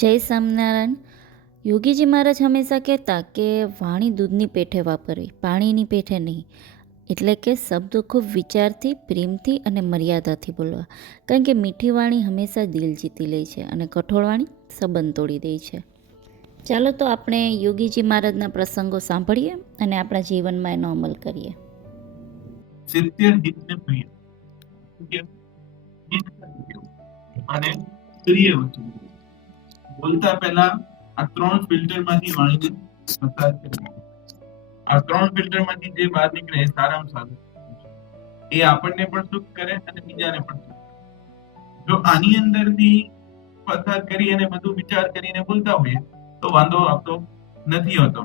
જય સ્વામિનારાયણ. યોગીજી મહારાજ હંમેશા કહેતા કે વાણી દૂધની પેઠે વાપરવી, પાણીની પેઠે નહીં. એટલે કે શબ્દો ખૂબ વિચારથી, પ્રેમથી અને મર્યાદાથી બોલવા. કારણ કે મીઠી વાણી હંમેશા દિલ જીતી લે છે અને કઠોળ વાણી સંબંધ તોડી દે છે. ચાલો તો આપણે યોગીજી મહારાજના પ્રસંગો સાંભળીએ અને આપણા જીવનમાં એનો અમલ કરીએ. 70 હિતને પ્રિય અને પ્રિય વચન બોલતા પહેલા આ 3 ફિલ્ટરમાંથી વાણીને પસાર કરવી. આ 3 ફિલ્ટરમાંથી જે બહાર નીકળે એ સારામાં સારું, એ આપણને પણ સુખ કરે અને બીજાને પણ સુખ કરે. જો આની અંદરથી પસાર કરી અને બધું વિચાર કરીને બોલતા હોઈએ તો વાંધો આવતો નથી હોતો.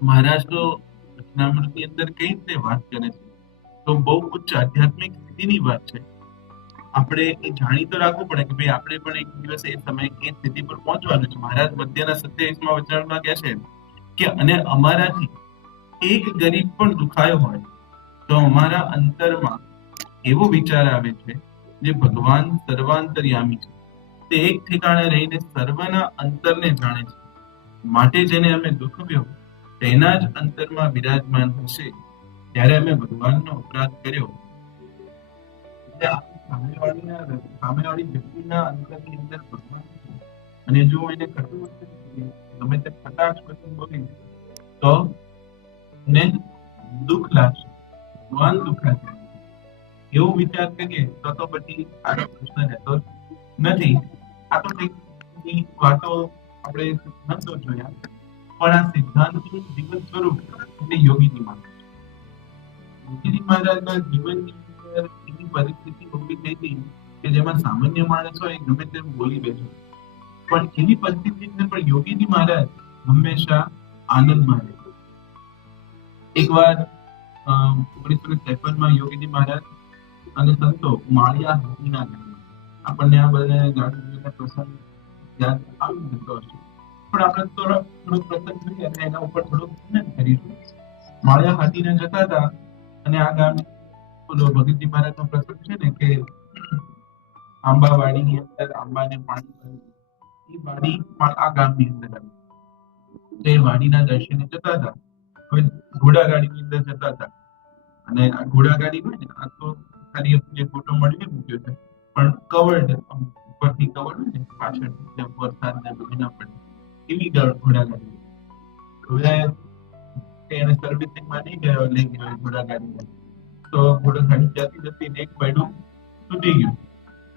મહારાજ તો વચનામૃતની અંદર કઈ રીતે વાત કરે છે તો બહુ ઉચ્ચ આધ્યાત્મિક સ્થિતિની વાત છે. આપણે એ જાણી તો રાખવું પડે કે ભાઈ આપણે પણ એક દિવસ એ સમય એ સ્થિતિ પર પહોંચવાનું છે. મહારાજ મધ્યના 27માં વચનમાં કહે છે કે અને અમારાથી એક ગરીબ પણ દુખાયો હોય તો અમારા અંતરમાં એવો વિચાર આવે છે જે ભગવાન સર્વાંતર્યામી છે, તે એક ઠેકાણે રહીને સર્વના અંતરને જાણે છે, માટે જેને અમે દુખવ્યો તેના જ અંતરમાં વિરાજમાન હશે. ત્યારે અમે ભગવાનનો અપરાધ કર્યો, સામેવાળી વ્યક્તિના અંતરની અંદર ભગવાન છે. અને જો એને કટુ વચન ગમે તે કટાક્ષ વચન બોલી તો એને દુઃખ લાગશે, ભગવાન દુખાશે. એવો વિચાર કરીએ તો પછી આનો પ્રશ્ન રહેતો નથી. આ તો કંઈક વાતો આપણે સિદ્ધાંતો જોયા, પણ આ સિદ્ધાંતનું જીવન સ્વરૂપ એટલે યોગીજી મહારાજ. યોગીજી મહારાજના જીવનની અંદર એવી પરિસ્થિતિ ઊભી થઈ હતી કે જેમાં સામાન્ય માણસ હોય ગમે તેમ બોલી બેસે, પણ એવી પરિસ્થિતિની અંદર પણ યોગીજી મહારાજ હંમેશા આનંદમાં રહે. એકવાર 1953માં યોગીજી મહારાજ અને સંતો માળિયા હાથીના ગાડી, આપણને આ બધા ગાડીના પ્રસંગ યાદ આવી જતો હશે, પણ આપણે થોડો પ્રસંગ જોઈએ અને એના ઉપર થોડુંક ધ્યાન કરીશું. માળિયા હાથીને જતા હતા અને આ ગામ બોલો ભગતજી મહારાજનો પ્રસંગ છે ને કે આંબાવાડીની અંદર આંબાને પાણી એ વાડી આ ગામની અંદર આવી. તો એ વાડીના દર્શને જતા હતા. હવે ઘોડા ગાડીની અંદર જતા હતા અને આ ઘોડા ગાડી હોય ને, આ તો ખાલી જે ફોટો મળીને મૂક્યો છે, પણ કવર્ડ ઉપરથી કવર્ડ હોય ને પાછળ વરસાદ ને બધું ના પડે એવી ઘોડા ગાડી. હવે એને સર્વિસિંગમાં નહીં ગયો, લઈ ગયો ઘોડા ગાડીને, તો ઘોડા ગાડી જતી જતી એક પૈડું તૂટી ગયું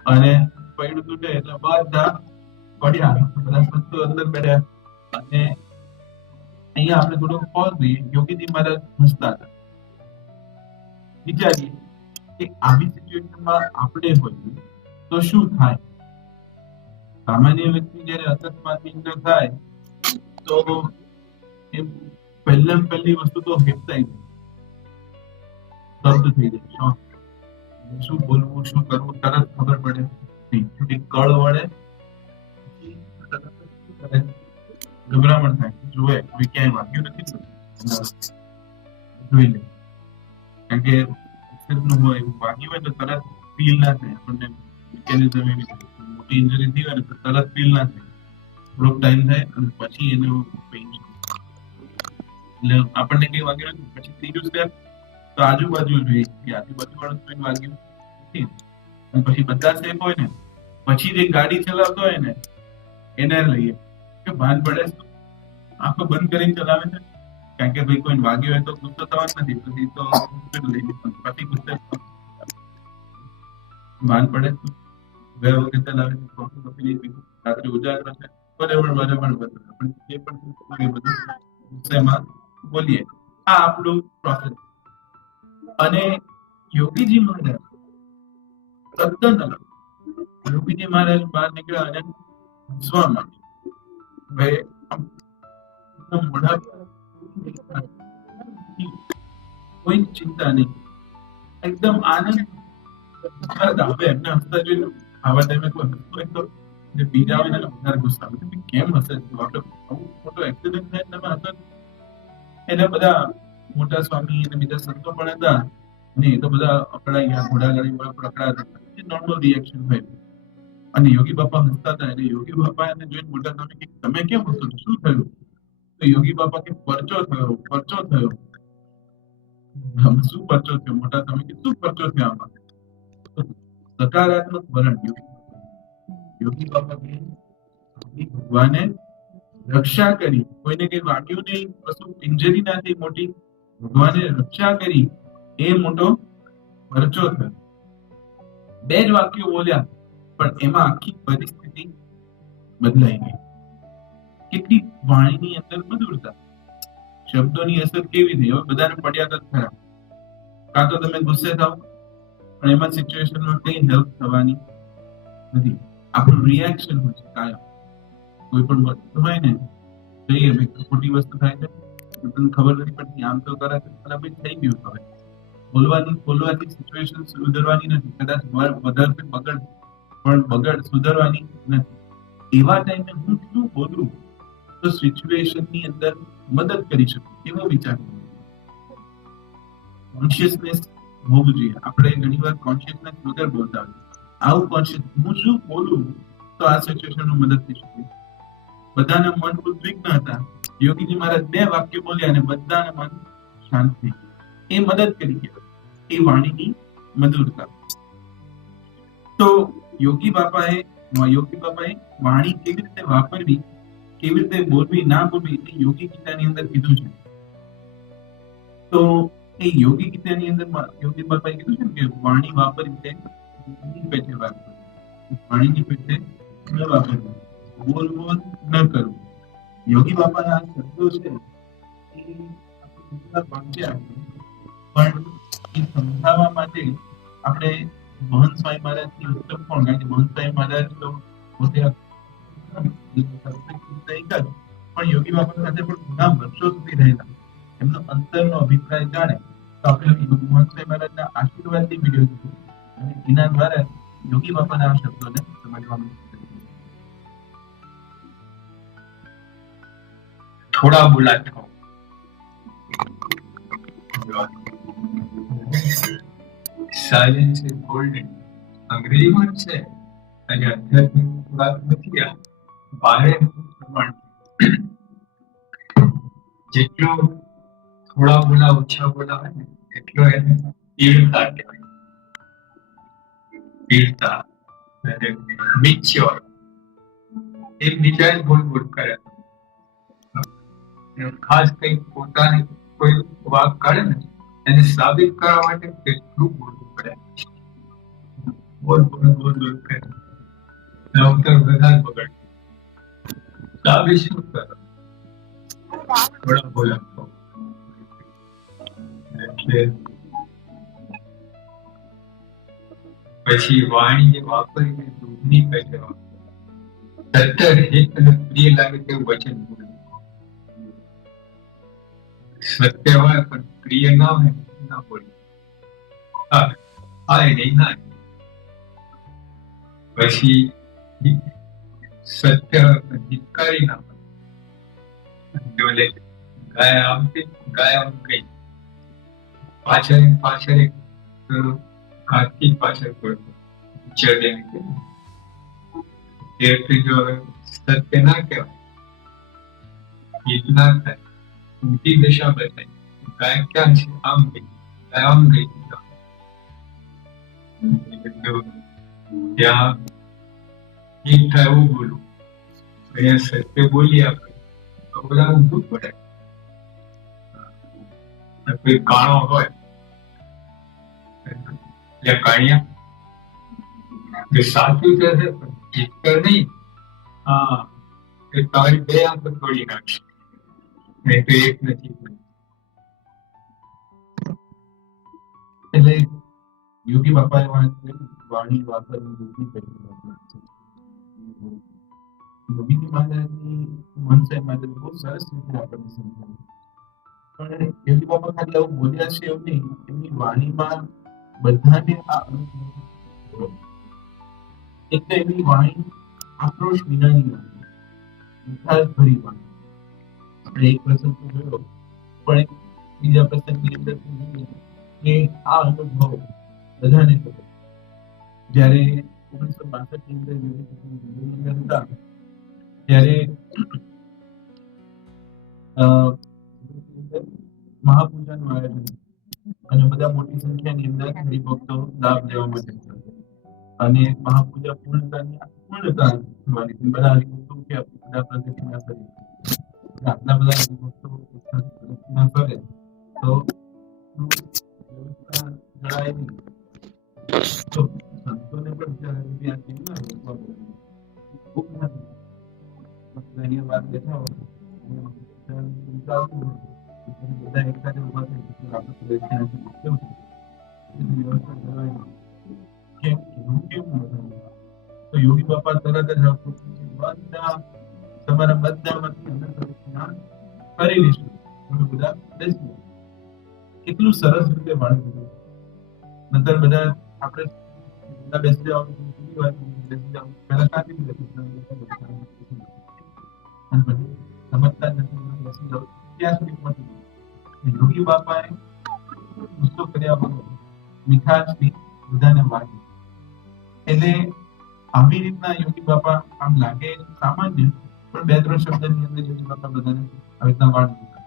અને પૈડું તૂટે એટલે બધા પડ્યા, બધા સંતો અંદર બેઠા. અને અહીંયા આપણે થોડુંક પોઝ દઈએ. યોગીજી મહારાજ હસતા હતા. વિચારીએ કે આવી સિચ્યુએશનમાં આપણે હોઈએ તો શું થાય. સામાન્ય વ્યક્તિ જયારે અકસ્માતની અંદર થાય તો એ પહેલી વસ્તુ તો હેપતાઈ જાય, સ્તબ્ધ થઈ જાય, શું બોલવું શું કરવું તરત ખબર પડે નહીં. કળ વળે, ગભરામણ થાય, જોવે ક્યાંય વાગ્યું નથી જોઈ લે, કારણ કે નું હોય એવું વાગ્યું હોય તો તરત ફીલ ના થાય. આપણને મિકેનિઝમ એવી મોટી ઇન્જરી થઈ હોય ને તો તરત ફીલ ના થાય, થોડોક ટાઈમ થાય અને પછી એનું પેઇન. એટલે આપણને કઈ વાગ્યું નથી, પછી ત્રીજું સ્ટેપ તો આજુબાજુ જોઈએ કે આજુબાજુ વાળું કોઈ વાગ્યું નથી. અને પછી બધા સ્ટેપ હોય ને પછી જે ગાડી ચલાવતો હોય ને એને લઈએ કે ભાન પડે, આંખો બંધ કરીને ચલાવે છે, કારણ કે ભાઈ કોઈ વાગ્યું હોય તો ગુસ્સો થવાનો નથી, પછી તો પછી ગુસ્સે ભાન પડે. ગયા વખતે લાવે છે કોફી રાત્રે ઉજાગરો છે, બરાબર પણ જે પણ બધું ગુસ્સેમાં બોલીએ. આ આપણું પ્રોસેસ. અને યોગીજી મહારાજ તદ્દન અલગ. યોગીજી મહારાજ બહાર નીકળ્યા અને હસવા માંડ્યા. મોઢા કોઈ ચિંતા નહીં, એકદમ આનંદ. હવે એમને હસતા જોઈને આવા ટાઈમે કોઈ હસતો હોય તો બીજા હોય ને વધારે ગુસ્સા આવે, કેમ હશે? આપણે મોટો એક્સિડન્ટ થાય તમે હસો. એને બધા મોટા સ્વામી અને બીજા સંતો પણ હતા ને, એ તો બધા અકળાઈ ગયા, ઘોડા ગાડી વાળા પકડાયા હતા. નોર્મલ રિએક્શન હોય. અને યોગી બાપા હસતા હતા. એટલે યોગી બાપા એને જોઈને મોટા સ્વામી કે તમે કેમ હસો છો? શું થયું? તો યોગી બાપા કે પરચો થયો, પરચો થયો. શું પરચો થયો? મોટા સ્વામી કે શું પરચો થયો આમાં? તો સકારાત્મક વલણ યોગી બાપા કે આપણી ભગવાને રક્ષા કરી, કોઈને કઈ વાગ્યું નહીં, કશું ઇન્જરી ના થઈ મોટી, ભગવાને રક્ષા કરી, એ મોટો પરચો થયો. બે જ વાક્યો બોલ્યા પણ એમાં આખી પરિસ્થિતિ બદલાઈ ગઈ. કેટલી વાણીની અંદર મધુરતા, શબ્દોની અસર કેવી થઈ. હવે બધાને પડ્યા તો ખરા, કાં તો તમે ગુસ્સે થાવ પણ એમાં સિચ્યુએશનમાં કઈ હેલ્પ થવાની નથી. આપણું રિએક્શન હોય છે કાયમ. કોઈ પણ વસ્તુ હોય ને, કહીએ ભાઈ ખોટી વસ્તુ થાય છે, તને ખબર નથી પડતી, આમ તો કરે છે, ભાઈ થઈ ગયું. હવે બોલવાથી સિચ્યુએશન સુધરવાની નથી, કદાચ વધારે બગડ પણ બગડ સુધરવાની નથી. એવા ટાઈમે હું શું બોલું તો સિચ્યુએશનની અંદર મદદ કરી શકું, એવો વિચાર કોન્શિયસનેસ હોવું જોઈએ. આપણે ઘણીવાર કોન્શિયસનેસ વગર બોલતા હોય. આવું કોન્શિયસ હું શું બોલું તો આ સિચ્યુએશનમાં મદદ થઈ શકે. બધાના મન ઉદ્વિગ્ન હતા. યોગીજી મહારાજ બે વાક્ય બોલ્યા અને બધાના મન શાંત થઈ ગયું. એ મદદ કરી ગયા, એ વાણીની મધુરતા. તો યોગી બાપાએ વાણી કેવી રીતે વાપરવી, કેવી રીતે બોલવી ના બોલવી, એ યોગી ગીતાની અંદર કીધું છે. તો એ યોગી ગીતાની અંદર યોગી બાપાએ કીધું છે કે વાણી વાપરવી તે પેટે વાપરવી, વાણીની પેટે ન વાપરવી, બોલ ન કરવું. યોગી બાપાના આ શબ્દો છે એ વાંચ્યા પણ એ સમજાવવા માટે આપણે મહંત સ્વામી મહારાજની ઉત્તમ પણ, કારણ કે મહંત સ્વામી મહારાજ તો પોતે પણ યોગી બાપા સાથે પણ ઘણા વર્ષો સુધી રહેલા, એમનો અંતરનો અભિપ્રાય જાણે તો આપણે મહંત સ્વામી મહારાજના આશીર્વાદની વિડીયો જોયું અને એના દ્વારા યોગી બાપાના આ શબ્દોને સમજવાનું. થોડા બોલાતા હો. સાયલેન્સ ઇઝ ગોલ્ડન અંગ્રેજીમાં છે અને આધ્યાત્મિક વાત નથી. આ બારે પણ જેટલો થોડા બોલા ઓછા બોલા હોય ને એટલો એને પીળતા કહેવાય. પીળતા મિચ્યોર એક બીજા બોલ બોલ કરે. ખાસ કઈ પોતાને કોઈ વાક કાઢે ને એને સાબિત કરવા માટે કેટલું બોલવું પડે. બોલ બોલ બોલ બોલ કરે નવતર બધા જ બગડે. સાબિત શું કરો? થોડા બોલા એટલે પછી વાણી જે વાપરીને દૂધની પેટે સત્તર હિત અને પ્રિય લાગે તેવું વચન બોલે. સત્ય હોય પણ પ્રિય ના હોય ના બોલે. હા નહીં ના. પછી સત્ય ધિક્કારી ના હોય. ગાય આમ ગઈ પાછળ એક હાથી પાછળ પડતો ચડે જો સત્ય ના કહેવાય, હિત ના થાય, ઊંધી દિશા બતાય. ગાય ક્યાં છે? આમ ગઈ, ગાય આમ ગઈ. ત્યાં હિત થાય એવું બોલું, અહીંયા સત્ય બોલીએ આપણે તો બધા ઊંધું પડે. કોઈ કાણો હોય એટલે કાણિયા જે સાચું કહે છે જીતકર નહીં, હા એ તારી બે આંખો તોડી નાખશે, નહીં તો એક નથી. એટલે યોગી બાપાએ વાણી વાપરવી યોગીજી મહારાજની મહંત સાહેબ મહારાજ બહુ સરસ રીતે આપણને સમજાવ્યું. પણ યોગી બાપા ખાલી આવું બોલ્યા છે એવું નહીં, એમની વાણીમાં બધાને આ અનુભવ. એક તો એમની વાણી આક્રોશ વિનાની વાણી, મીઠાશ ભરી વાણી. આપણે એક પ્રસંગ જોયો પણ એક બીજા પ્રસંગની અંદર કે આ અનુભવ બધાને થયો. જ્યારે 1962 ની અંદર યુનિવર્સિટીની અંદર હતા ત્યારે મહાપૂજાનું આયોજન અને બધા મોટી સંખ્યાની અંદર હરિભક્તો લાભ લેવા માટે હતા. અને મહાપૂજા પૂર્ણતા થવાની હતી. બધા હરિભક્તો કે બધા પ્રદક્ષિણા કરે. આટલા બધા હરિભક્તો એકસાથે પ્રદક્ષિણા કરે તો વ્યવસ્થા જણાય નહીં. તો સંતોને પણ વિચાર આવ્યો કે આ કેમ ના હોય? ખૂબ નથી. મતલબ અહીંયા વાત બેઠા હોય બધા એકસાથે ઉભા થઈ આપણે પ્રદક્ષિણા કેવું છે? એની વ્યવસ્થા જણાય નહીં. કેમ એવું કેમ ન? તો યોગી બાપા તરત જ બધા તમારા બધામાંથી અમે પ્રદક્ષિણા કરી લઈશું. તમે બધા બેસી જાઓ. કેટલું સરસ રીતે વાણી લીધું. નતર બધા આપણે બધા બેસી જાઓ કેવી વાત બેસી જાઓ પહેલા કાઢી બેસી અને પછી સમજતા જ નથી બેસી જાઓ ત્યાં સુધી પહોંચી ગયું. યોગી બાપાએ ગુસ્સો કર્યા વગર મીઠાશથી બધાને વાગી. એટલે આવી રીતના યોગી બાપા આમ લાગે સામાન્ય પણ 2-3 શબ્દની અંદર યોગી બાપા બધાને આવી રીતના વાળી દીધા.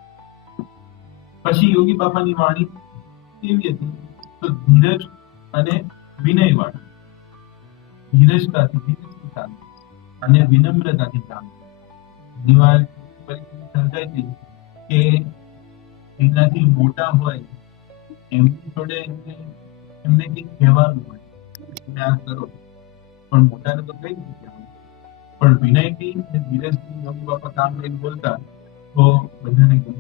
પછી યોગી બાપાની વાણી કેવી હતી? તો ધીરજ અને વિનય વાળી. ધીરજતાથી અને વિનમ્રતાથી કામ. ઘણીવાર પરિસ્થિતિ સર્જાય છે કે એનાથી મોટા હોય એમની જોડે એમને કંઈક કહેવાનું હોય તમે આ કરો, પણ મોટાને તો કઈ રીતે કહેવાનું? પણ વિનયથી અને ધીરજથી યોગી બાપા કામ લઈને બોલતા તો બધાને ગમતું.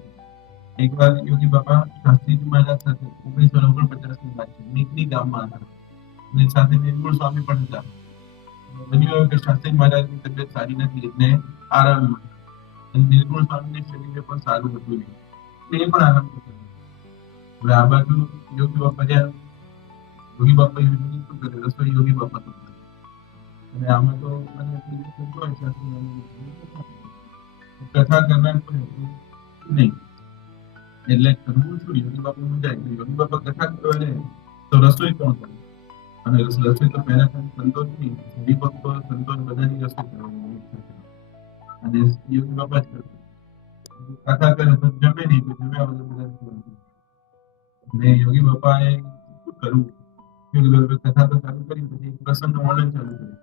એકવાર યોગી બાપા શાસ્ત્રીજી મહારાજ સાથે 1949 ની વાત છે, નીકળી ગામમાં હતા અને સાથે નિર્ગુણ સ્વામી પણ હતા. બન્યું એવું કે શાસ્ત્રી મહારાજની તબિયત સારી નથી એટલે આરામમાં, અને નિર્ગુણ સ્વામીને શરીરે પણ સારું હતું નહીં એટલે એ પણ આરામ કરતા. હવે આ બાજુ યોગી બાપા જ્યાં યોગી બાપા યુઝ્યુઅલી શું કરે? રસોઈ યોગી બાપા તો કરે. અને આમાં તો મને એટલી શબ્દો હોય શાસ્ત્રી કથા કરનાર પણ નહીં. એટલે કરવું શું? યોગી બાપા સમજાય કે યોગી બાપા કથા કરવા લે તો રસોઈ કોણ કરે? અને રસોઈ તો પહેલા સંતોષ નહીં, હરિભક્તો સંતોષ બધાની રસોઈ કરવાની. અને યોગી બાપા જ કરતા. કથા કરે તો જમે નહીં, તો જમ્યા વગર બધા. અને યોગી બાપાએ શું કરવું? યોગી બાપાએ કથા તો ચાલુ કરી, પછી એક પ્રસંગનું વર્ણન ચાલુ કર્યું.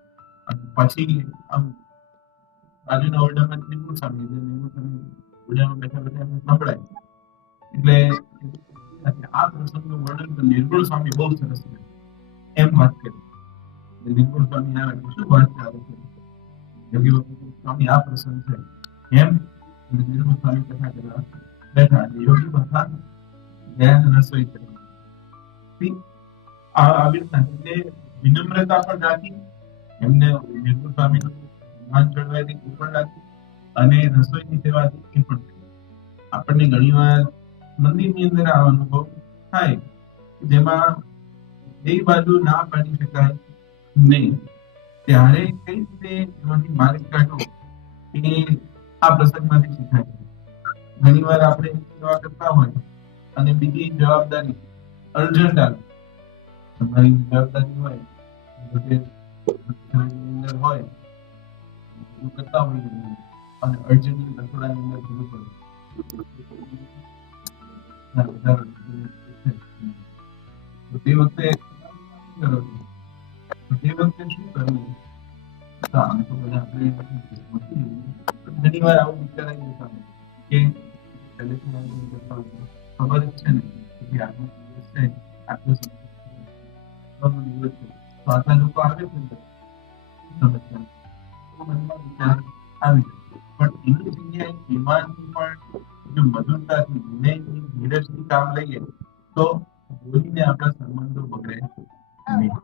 અને પછી આમ બાજુના ઓરડામાં નિર્ગુણ સ્વામી ઓરડામાં બેઠા બેઠા એમને સંભળાય. એટલે આ પ્રસંગનું વર્ણન તો નિર્ગુણ સ્વામી બહુ સરસ છે એમ વાત કરી. નિર્ગુણ સ્વામી આવે શું વાત ચાલે છે? યોગી બાપા સ્વામી આ પ્રસંગ છે એમ. નિર્ગુણ સ્વામી કથા કરવા બેઠા. યોગી બાપા ગયા રસોઈ કરી. આવી રીતના એટલે વિનમ્રતા પણ રાખી, એમને નિર્ગુણ સ્વામીનું માન ચડવાથી પણ રાખી, અને રસોઈની સેવાથી એ પણ કરી. આપણને ઘણીવાર મંદિરની અંદર આ અનુભવ થાય જેમાં બે બાજુ ના પાડી શકાય નહીં. ત્યારે કઈ રીતે એમાંથી માર્ગ કાઢવો એ આ પ્રસંગમાંથી શીખાય છે. ઘણીવાર આપણે સેવા કરતા હોય અને બીજી જવાબદારી અર્જન્ટ આવે. તમારી જવાબદારી હોય અંદર હોય કરતા હોય અને અર્જન્ટ રસોડાની અંદર જવું પડે. તે વખતે શું કરવું? ઘણી વાર આવું વિચારાય કે ખબર જ છે ને કે આજનો દિવસ છે, આટલો દિવસ છે, તો આટલા લોકો આવે છે મનમાં વિચાર આવી જાય. પણ એની જગ્યાએ એમાંથી પણ જો મધુરતાથી વિનયથી ધીરજથી કામ લઈએ તો બોલીને આપણા સંબંધો બગડે નહીં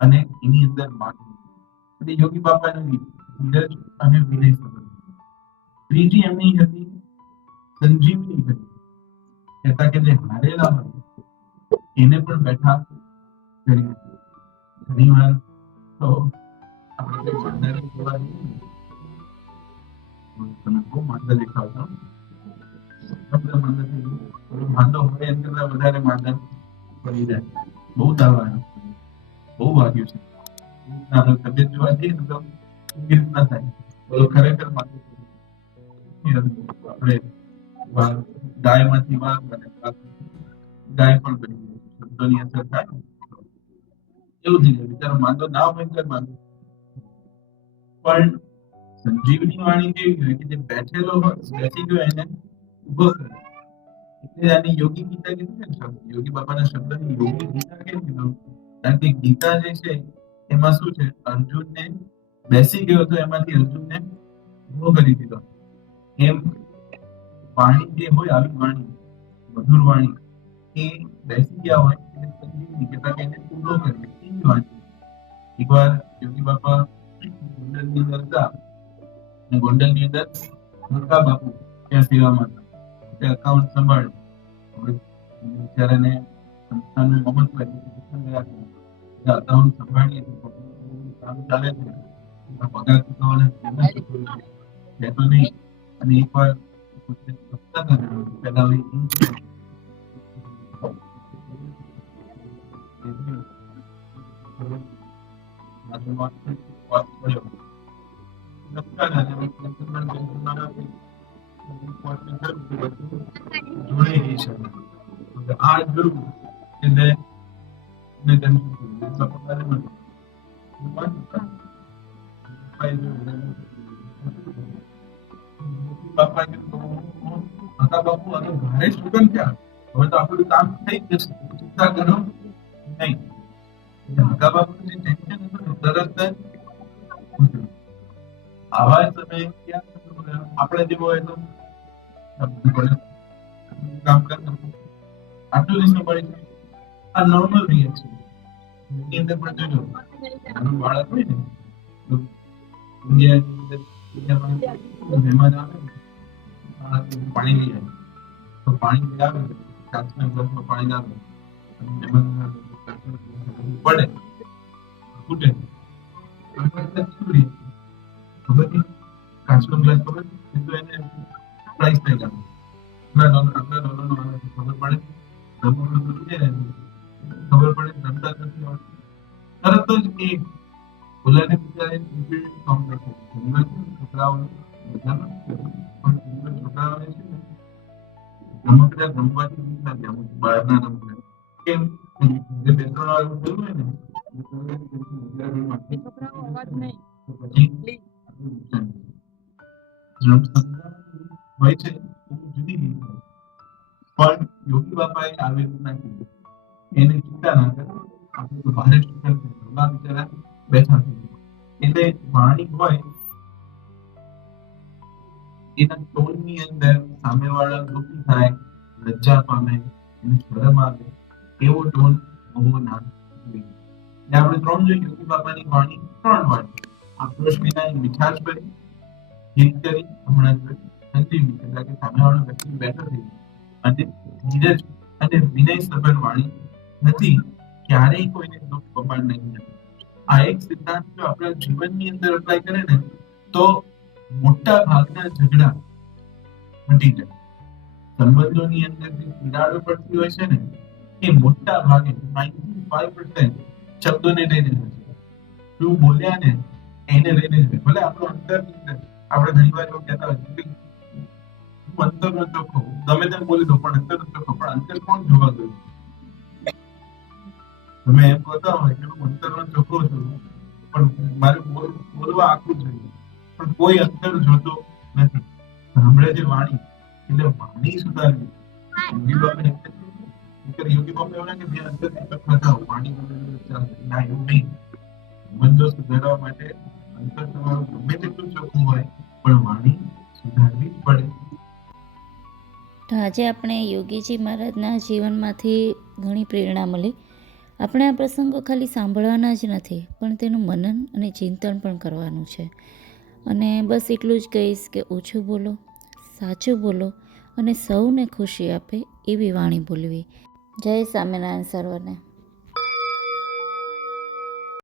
અને એની અંદર માન. એટલે યોગી બાપાની ધીરજ અને વિનય સંબંધ. ત્રીજી એમની હતી સંજીવની હતી. કહેતા કે જે હારેલા હોય એને પણ બેઠા કરી દે. ઘણી વાર તો આપણે કઈ માંદા જોવા જઈએ, તમે બહુ માંદા દેખાવ છો, માંદો હોય એમ કરતા વધારે માંદા પડી જાય. બહુ દાવા બહુ વાગ્યું છે, આપણે તબિયત જોવા જઈએ ને તો એવી રીતના થાય. બોલો ખરેખર માનવું આપણે ગાયમાંથી વાઘ બને, ગાય પણ બની જાય, શબ્દોની અસર થાય એવું થઈ જાય. બિચારો માંદો ના હોય તો માંદો. પણ સંજીવની વાણી કેવી હોય કે જે બેઠેલો હોય, બેસી ગયો એને ઉભો કરે. એટલે આની યોગી ગીતા કીધું ને શબ્દ, યોગી બાપાના શબ્દની યોગી ગીતા કેમ કીધું? કારણ કે ગીતા જે છે એમાં શું છે, અર્જુનને બેસી ગયો તો એમાંથી અર્જુનને ઉભો કરી દીધો. એમ વાણી જે હોય, આવી વાણી, મધુર વાણી, એ બેસી ગયા હોય એને સંજીવની કહેતા કે એને ઉભો કરી દે. એવી વાણી. એકવાર યોગી બાપા ગોંડલની અંદર હતા અને ગોંડલની અંદર મોટા બાપુ ત્યાં સેવામાં હતા, ત્યાં અકાઉન્ટ સંભાળે. હવે બિચારાને સંસ્થાનું મહત્વ અકાઉન્ટ સંભાળીએ તો કામ ચાલે છે, પગાર ચૂકવવાના તો નહીં. અને એકવાર પહેલા આ જોયું એટલે બાપા બાપુ અને ભારે સુગમ ક્યાં, હવે તો આપણું કામ થઈ જ જશે, ચિંતા કરો નહીં. હગા બાપુનું જે ટેન્શન હતું ને તરત જ આવા સમયે ક્યાં આપણે જેવો હોય તો કામ કરતા આટલું જ સંભાળી. આ નોર્મલ રિએક્શન એની અંદર પણ જોજો, નાનું બાળક હોય ને તો મહેમાન આવે ને, પાણી લઈ આવે તો પાણી લઈ આવે, કાચના ગ્લાસમાં પાણી લાવે, મહેમાન પડે ફૂટે ખબર નહીં, કાચનો ગ્લાસ ખબર તો એને પ્રાઇસ થઈ જાય, $1 ખબર પડે, ખબર પડે રમતા નથી આવડતું, તરત જ એ ઓલાને બિચારે કામ કરશે. છોકરાઓને બધામાં પણ છોકરાઓને છે ને રમકડા રમવાથી બીક નથી આવતી, બહારના રમકડા. કેમ? જે 2-3 વાર જોયું હોય ને હોય છે જુદી નહીં થાય. પણ યોગી બાપાએ આવી રીતના કીધું, એને ચિંતા ના કરે, આપણે તો ભારે બિચારા બેઠા થઈ. એટલે વાણી હોય એના ટોનની અંદર સામેવાળા દુઃખી થાય, લજ્જા પામે, એને શરમ આવે, એવો ટોન હોવો ના જોઈએ. આપણે 3 જોઈએ યોગી બાપાની વાણી, 3 વાણી. આક્રોશવીના મીઠાશ ભરી, ગીત કરી હમણાં જ સંજીવની એટલે કે સામેવાળો વ્યક્તિ બેઠો થઈ અને ધીરજ અને વિનય સભર વાણી નથી, ક્યારેય કોઈને દુઃખ પમાડ નહીં. આ એક સિદ્ધાંત જો આપણા જીવનની અંદર અપ્લાય કરે ને તો મોટા ભાગના ઝઘડા મટી જાય. સંબંધોની અંદર જે તિરાડો પડતી હોય છે ને એ મોટા ભાગે 95% શબ્દોને લઈને હોય છે. શું બોલ્યા ને એને લઈને જ હોય. ભલે આપણું અંતરની અંદર આપણે ઘણી વાર એવું કહેતા હોય કે હું અંતરનો ચોખ્ખો, ગમે તેમ બોલી દો પણ અંતરનો ચોખ્ખો, પણ અંતર કોણ જોવા ગયું? તમે એમ કહેતા હોય કે હું અંતરનો ચોખ્ખો છું પણ મારે બોલવા આખું જોઈએ, પણ કોઈ અંતર જોતો નથી. સાંભળે છે વાણી, એટલે વાણી સુધારવી. યોગી બાપા યોગી બાપા એવું કે બે અંતરથી ચોખ્ખા થાવ, વાણી ના એવું નહીં. સંબંધો સુધારવા માટે અંતર તમારું ગમે તેટલું ચોખ્ખું હોય પણ વાણી સુધારવી જ પડે. તો આજે આપણે યોગીજી મહારાજના જીવનમાંથી ઘણી પ્રેરણા મળી. આપણે આ પ્રસંગો ખાલી સાંભળવાના જ નથી પણ તેનું મનન અને ચિંતન પણ કરવાનું છે. અને બસ એટલું જ કહીશ કે ઓછું બોલો, સાચું બોલો અને સૌને ખુશી આપે એવી વાણી બોલવી. જય સ્વામિનારાયણ સર્વને.